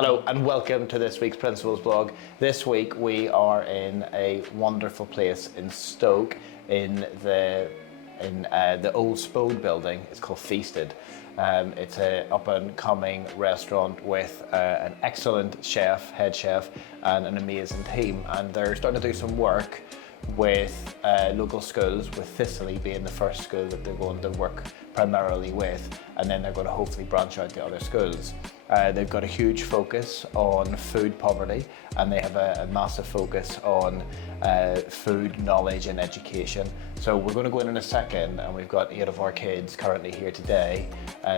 Hello and welcome to this week's Principals Blog. This week we are in a wonderful place in Stoke in the old Spode building. It's called Feasted. It's an up and coming restaurant with an excellent chef, head chef, and an amazing team. And they're starting to do some work with local schools, with Thistley being the first school that they're going to work primarily with, and then they're going to hopefully branch out to other schools. They've got a huge focus on food poverty, and they have a massive focus on food knowledge and education. So we're going to go in a second, and we've got 8 of our kids currently here today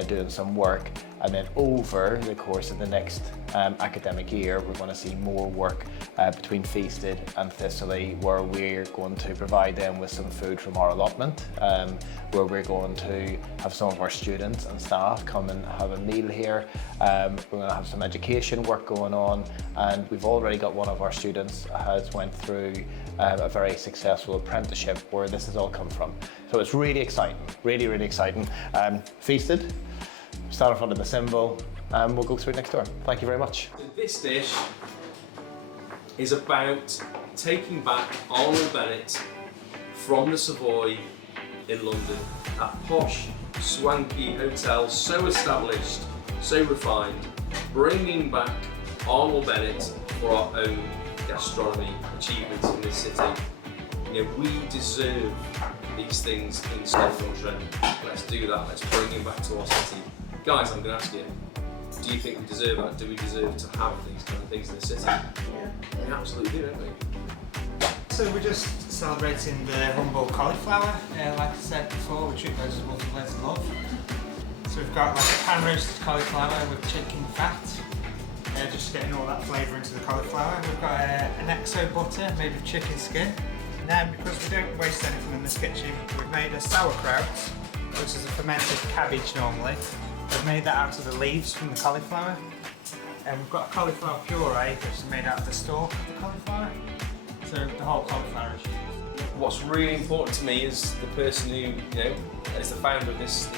doing some work, and then over the course of the next academic year we're going to see more work between Feasted and Thistley, where we're going to provide them with some food from our allotment, where we're going to have some of our students and staff come and have a meal here. We're going to have some education work going on, and we've already got one of our students has went through a very successful apprenticeship where this has all come from. So it's really exciting, really exciting. Feasted, stand in front of the symbol, and we'll go through next door. Thank you very much. This dish is about taking back Arnold Bennett from the Savoy in London, a posh, swanky hotel, so established, so refined, bringing back Arnold Bennett for our own gastronomy achievements in this city. You know, we deserve these things in Stoke-on-Trent. Let's do that, let's bring him back to our city. Guys, I'm going to ask you, do you think we deserve that? Do we deserve to have these kind of things in the city? Yeah. We absolutely do, don't we? So we're just celebrating the humble cauliflower, like I said before, we treat those as loads of love. So we've got like a pan roasted cauliflower with chicken fat, just getting all that flavour into the cauliflower. We've got an exo butter made with chicken skin. And then, because we don't waste anything in this kitchen, we've made a sauerkraut, which is a fermented cabbage normally. We've made that out of the leaves from the cauliflower. And we've got a cauliflower puree, which is made out of the stalk of the cauliflower. So the whole cauliflower is used. What's really important to me is the person who, you know, is the founder of this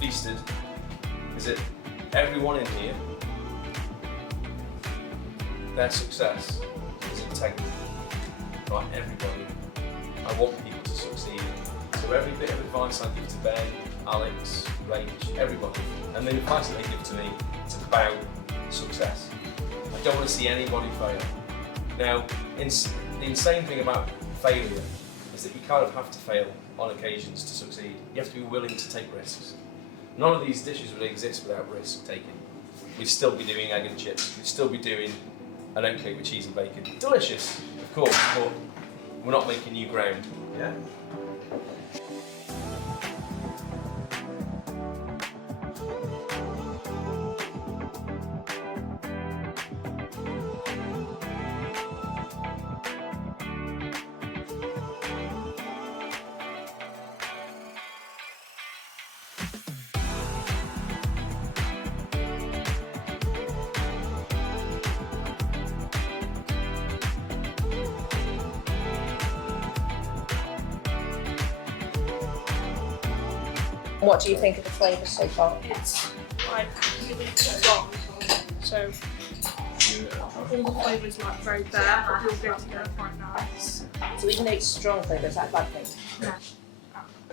Feasted, is that everyone in here, their success is integrity. Right, everybody. I want people to succeed. So every bit of advice I give to Ben, Alex, Rach, everybody, and the advice that they give to me, it's about success. I don't want to see anybody fail. Now, the insane thing about failure is that you kind of have to fail on occasions to succeed. You have to be willing to take risks. None of these dishes would exist without risk taking. We'd still be doing egg and chips. We'd still be doing an oat cake with cheese and bacon. Delicious, of course, but we're not making new ground. Yeah. What do you think of the flavours so far? It's like really strong, so all the flavours like very bare, but you'll go together quite nice. So even though it's strong flavour, is that a bad thing? No,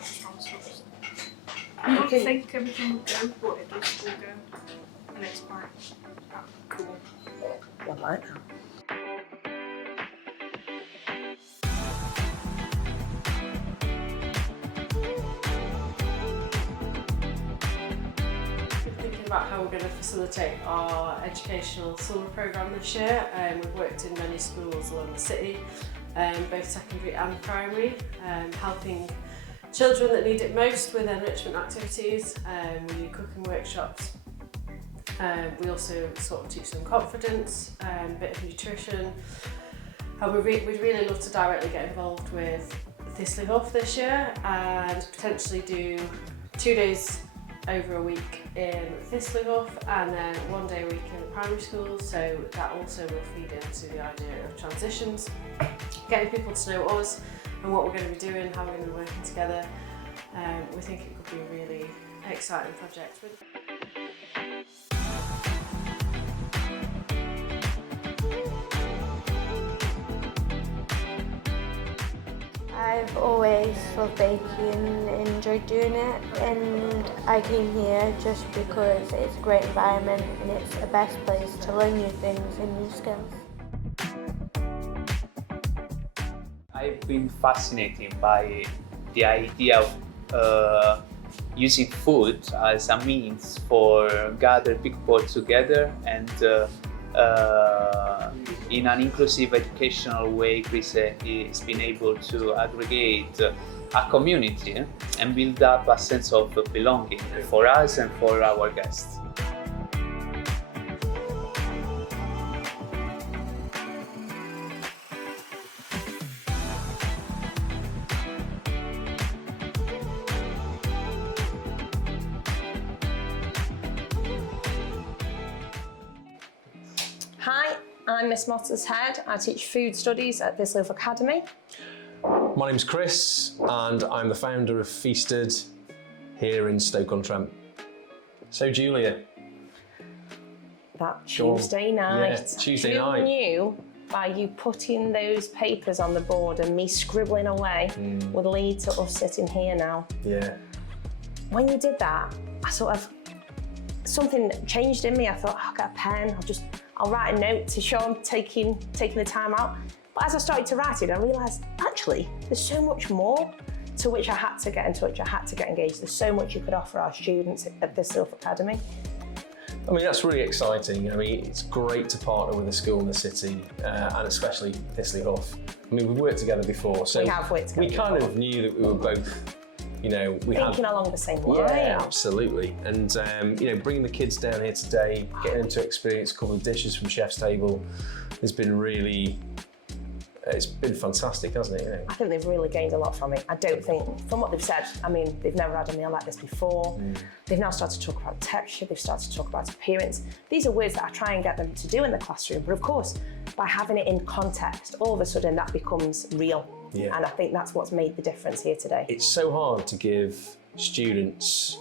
strong sauce. I don't think everything will go, but it does all go, and it's quite cool. Well, I like that. About how we're going to facilitate our educational summer programme this year. We've worked in many schools along the city, both secondary and primary, helping children that need it most with enrichment activities. We do cooking workshops. We also sort of teach them confidence, a bit of nutrition. And we'd really love to directly get involved with Thistley Hough this year and potentially do 2 days over a week in Thistley Hough and then 1 day a week in the primary schools, so that also will feed into the idea of transitions, getting people to know us and what we're going to be doing, how we're going to be working together. We think it could be a really exciting project. I've always loved baking and enjoyed doing it, and I came here just because it's a great environment and it's the best place to learn new things and new skills. I've been fascinated by the idea of using food as a means for gather people together and in an inclusive educational way, Chris has been able to aggregate a community and build up a sense of belonging for us and for our guests. Hi, I'm Miss Motter's Head. I teach food studies at Thistley Hough Academy. My name's Chris, and I'm the founder of Feasted here in Stoke-on-Trent. So Julia. That Sure. Tuesday night. Yeah, Tuesday Who night. knew by you putting those papers on the board and me scribbling away would lead to us sitting here now? Yeah. When you did that, I sort of, something changed in me. I thought, I'll get a pen, I'll write a note to show I'm taking the time out. But as I started to write it, I realised, actually, there's so much more to which I had to get in touch, I had to get engaged. There's so much you could offer our students at Thistley Hough Academy. I mean, that's really exciting. I mean, it's great to partner with a school in the city, and especially Thistley Hough. I mean, we've worked together before, so We have worked together we kind before. of knew that we were both, you know, we had Thinking along the same line. Yeah, absolutely. And you know, bringing the kids down here today, getting them to experience a couple of dishes from Chef's Table has been really, it's been fantastic, hasn't it? You know? I think they've really gained a lot from it. I don't think, from what they've said, I mean, they've never had a meal like this before. They've now started to talk about texture, they've started to talk about appearance. These are words that I try and get them to do in the classroom, but of course, by having it in context, all of a sudden that becomes real. Yeah. And I think that's what's made the difference here today. It's so hard to give students,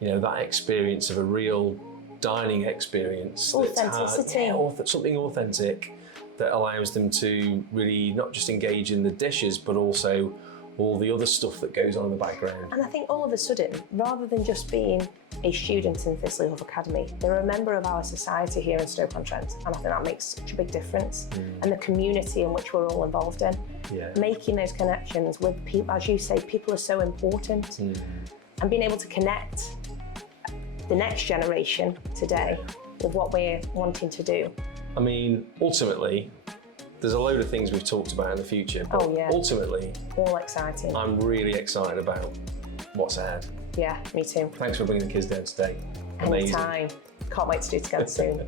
you know, that experience of a real dining experience. that's had- Authenticity. Something authentic that allows them to really not just engage in the dishes, but also all the other stuff that goes on in the background. And I think all of a sudden, rather than just being a student in Thistley Hough Academy, they're a member of our society here in Stoke-on-Trent. And I think that makes such a big difference. And the community in which we're all involved in. Yeah. Making those connections with people, as you say, people are so important. And being able to connect the next generation today with what we're wanting to do. I mean, ultimately, there's a load of things we've talked about in the future, but Oh, yeah. ultimately, All exciting. I'm really excited about what's ahead. Yeah, me too. Thanks for bringing the kids down today. Amazing. Anytime. Can't wait to do it together soon.